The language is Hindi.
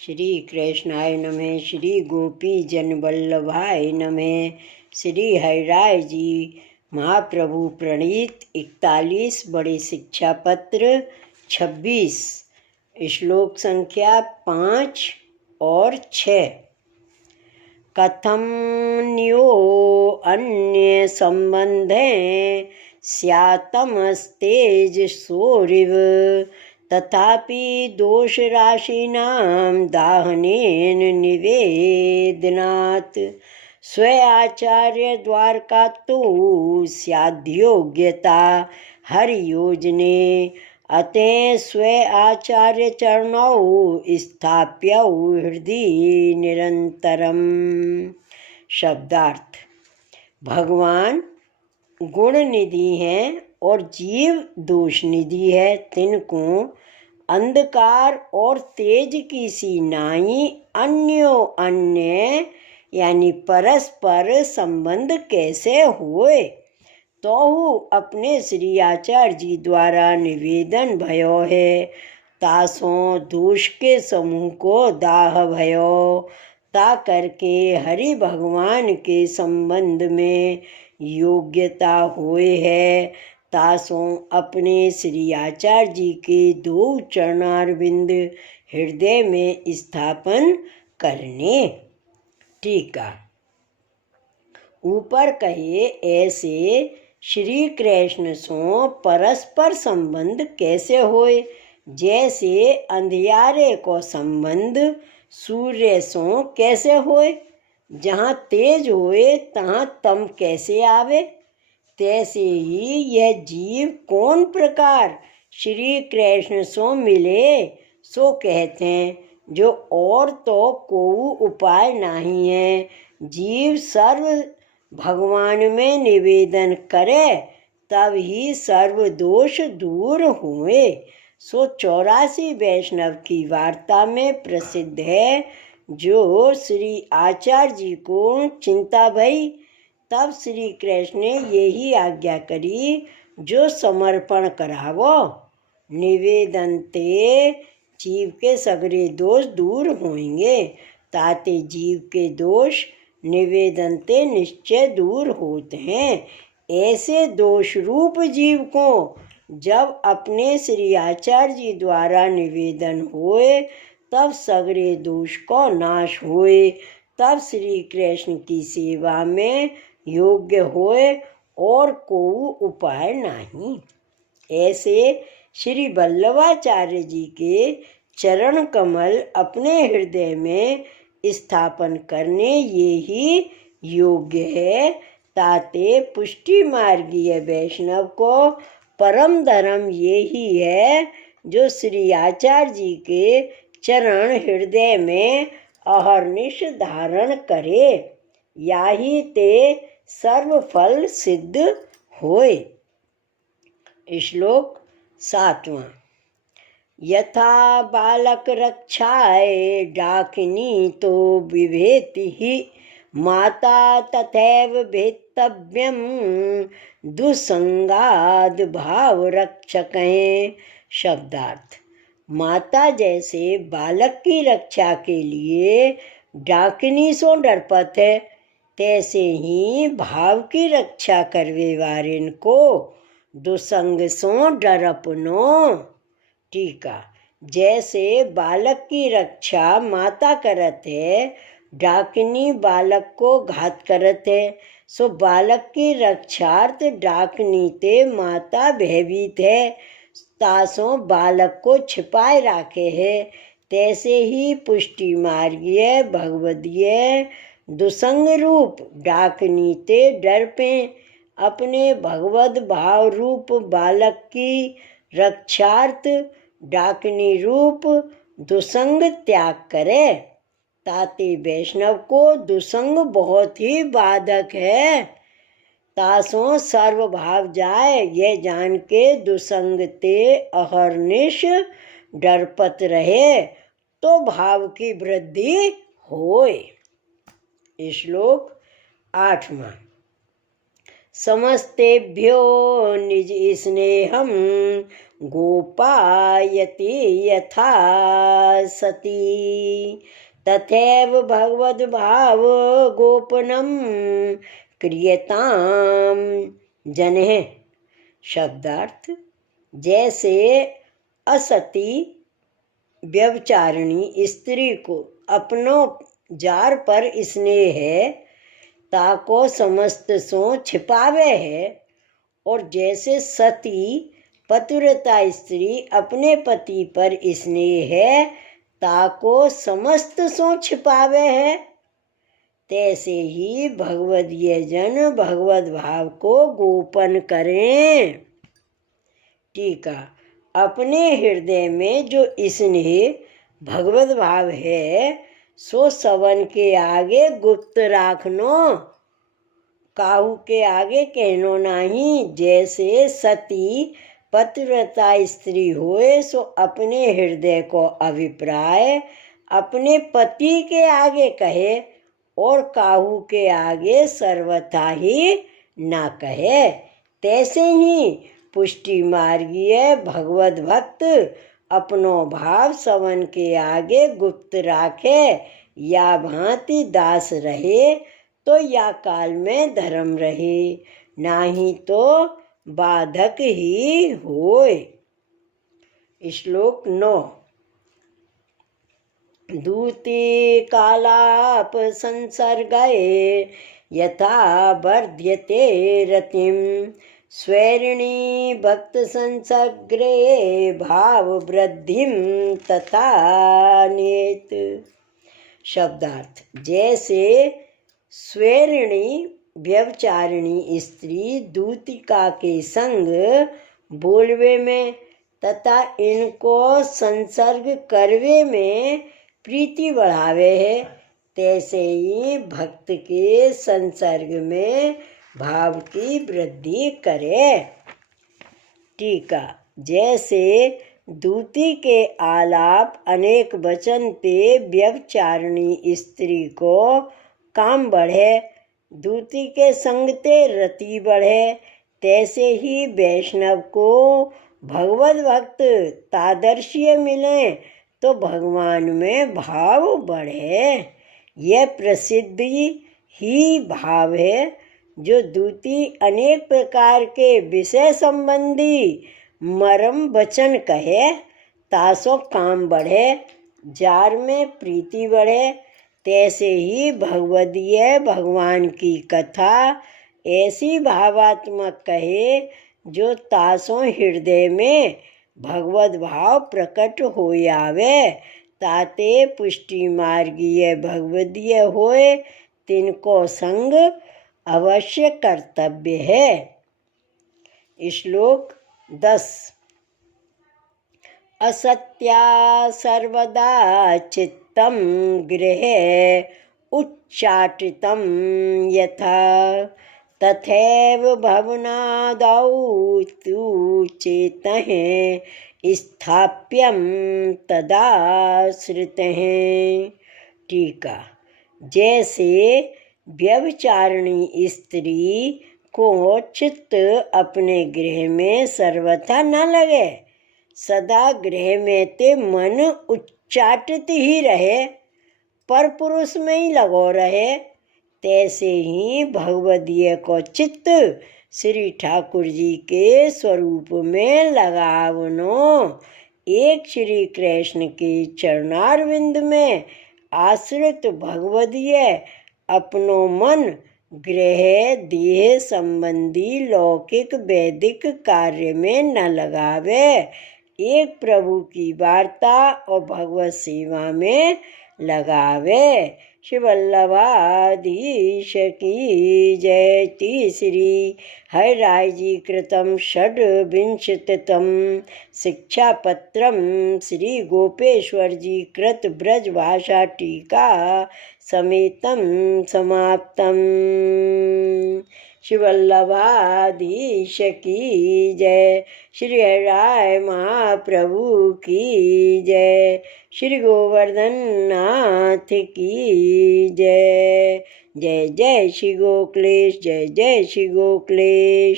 श्री कृष्णाय नमः। श्री गोपी जन वल्लभाय नमः। श्री हरिराय जी महाप्रभु प्रणीत 41 बड़े शिक्षा पत्र 26 श्लोक संख्या 5 और 6। कथम न्यो अन्य संबंधे स्यातमस्तेज सोरिव तथापि दोषराशिनां दाहनेन निवेदनात् स्व आचार्य द्वारका तो स्याद्योग्यता हरियोजने अतः स्व आचार्य चरणौ स्थाप्यौ हृदय निरंतरम। शब्दार्थ। भगवान गुण निधि हैं और जीव दोष निधि है। तिनको अंधकार और तेज की सी नाई अन्यो अन्य यानी परस्पर संबंध कैसे हुए। तो अपने श्री आचार्य जी द्वारा निवेदन भयो है। तासों दोष के समूह को दाह भयो ता करके हरि भगवान के संबंध में योग्यता हुए है। तासों अपने श्री आचार्य जी के दो चरणारविंद हृदय में स्थापन करने। टीका। ऊपर कहे ऐसे श्री कृष्ण सो परस्पर संबंध कैसे होए, जैसे अंधियारे को संबंध सूर्य सो कैसे होए। जहाँ तेज होए तहाँ तम कैसे आवे, तैसे ही यह जीव कौन प्रकार श्री कृष्ण सो मिले सो कहते हैं, जो और तो कोई उपाय नहीं है। जीव सर्व भगवान में निवेदन करे तब ही सर्व दोष दूर हुए। सो 84 वैष्णव की वार्ता में प्रसिद्ध है। जो श्री आचार्य जी को चिंता भई तब श्री कृष्ण ने यही आज्ञा करी, जो समर्पण करावो निवेदन ते जीव के सगरे दोष दूर होंगे। ताते जीव के दोष निवेदन ते निश्चय दूर होते हैं। ऐसे दोष रूप जीव को जब अपने श्री आचार्य जी द्वारा निवेदन होए तब सगरे दोष को नाश होए। तब श्री कृष्ण की सेवा में योग्य होए और कोई उपाय नहीं। ऐसे श्री वल्लभाचार्य जी के चरण कमल अपने हृदय में स्थापन करने ये ही योग्य है। ताते पुष्टि मार्गीय वैष्णव को परम धर्म ये ही है, जो श्री आचार्य जी के चरण हृदय में अहर्निश धारण करे। याही ते सर्व फल सिद्ध होए। श्लोक 7वां। यथा बालक रक्षाए डाकिनी तो विभेति ही माता तथैव भेतव्यम दुसंगाद भाव रक्षकें। शब्दार्थ। माता जैसे बालक की रक्षा के लिए डाकिनी सो डरपत है, तैसे ही भाव की रक्षा करवे वारिन को दुसंग सो डरपनो। टीका। जैसे बालक की रक्षा माता करत है, डाकिनी बालक को घात करत है, सो बालक की रक्षार्थ डाकिनी ते माता भयभीत है, तासों बालक को छिपाए राखे है। तैसे ही पुष्टि मार्गीय भगवदीय दुसंग रूप डाकिनी ते डर पे अपने भगवद भाव रूप बालक की रक्षार्थ डाकिनी रूप दुसंग त्याग करे। ताते वैष्णव को दुसंग बहुत ही बाधक है। तासों सर्व भाव जाए यह जान के दुसंग ते अहर्निश डरपत रहे तो भाव की वृद्धि होए। श्लोक 8वां। समस्तेभ्यो निज स्नेहम गोपायति यथा सती तथैव भगवद्भाव गोपनम क्रियताम जनः। शब्दार्थ, जैसे असती व्यभिचारिणी स्त्री को अपनों जार पर स्नेह है ताको समस्त सो छिपावे है, और जैसे सती पतिव्रता स्त्री अपने पति पर स्नेह है ताको समस्त सो छिपावे है, तैसे ही भगवदीय जन भगवद भाव को गोपन करें। टीका, अपने हृदय में जो स्नेह भगवद भाव है सो सवन के आगे गुप्त राखनो, काहू के आगे कहनो नहीं। जैसे सती पतिव्रता स्त्री होए सो अपने हृदय को अभिप्राय अपने पति के आगे कहे और काहू के आगे सर्वथा ही ना कहे, तैसे ही पुष्टि मार्गीय भगवद भक्त अपनो भाव सवन के आगे गुप्त राखे, या भांति दास रहे तो या काल में धर्म रहे, नाही तो बाधक ही होय। श्लोक 9। दूती कालाप संसर्गये यथा वर्ध्यते रतिम स्वैरिणी भक्त संसर्गे भाव वृद्धिम तथा नेत। शब्दार्थ, जैसे स्वैरिणी व्यभिचारिणी स्त्री दूतिका के संग बोलवे में तथा इनको संसर्ग करवे में प्रीति बढ़ावे है, तैसे ही भक्त के संसर्ग में भाव की वृद्धि करे। टीका, जैसे दूती के आलाप अनेक वचन ते व्यभिचारिणी स्त्री को काम बढ़े, दूती के संग ते रति बढ़े, तैसे ही वैष्णव को भगवद भक्त तादर्शीय मिले तो भगवान में भाव बढ़े। यह प्रसिद्धि ही भाव है जो दूती अनेक प्रकार के विषय संबंधी मरम वचन कहे तासो काम बढ़े, जार में प्रीति बढ़े, तैसे ही भगवदीय भगवान की कथा ऐसी भावात्मक कहे जो तासों हृदय में भगवद भाव प्रकट हो आवे, ताते पुष्टि मार्गीय भगवदीय होए, तिनको संग अवश्य कर्तव्य है। श्लोक 10। असत्या सर्वदा चित्तम गृहे उच्चाटितम यथा तथैव भवनादौ तु चेतः स्थाप्यम तदा श्रुतः। टीका, जैसे व्यभिचारिणी स्त्री को चित्त अपने गृह में सर्वथा न लगे, सदा गृह में ते मन उच्चाटित ही रहे, पर पुरुष में ही लगो रहे, तैसे ही भगवदीय को चित्त श्री ठाकुर जी के स्वरूप में लगावनो, एक श्री कृष्ण के चरणारविंद में आश्रित भगवदीय अपनो मन गृह देह संबंधी लौकिक वैदिक कार्य में न लगावे, एक प्रभु की वार्ता और भगवत सेवा में लगावे। श्री वल्लभाधीश की जय। तीसरी हरिराय जी कृतं षड्विंशतितम शिक्षापत्रम श्री गोपेश्वर जी कृत ब्रज भाषा टीका समेतम समाप्तम। श्री वल्लभाधीश की जय। श्री हरिराय महाप्रभु की जय। श्री गोवर्धन नाथ की जय। जय जय श्री गोकुलेश, जय जय श्री गोकुलेश।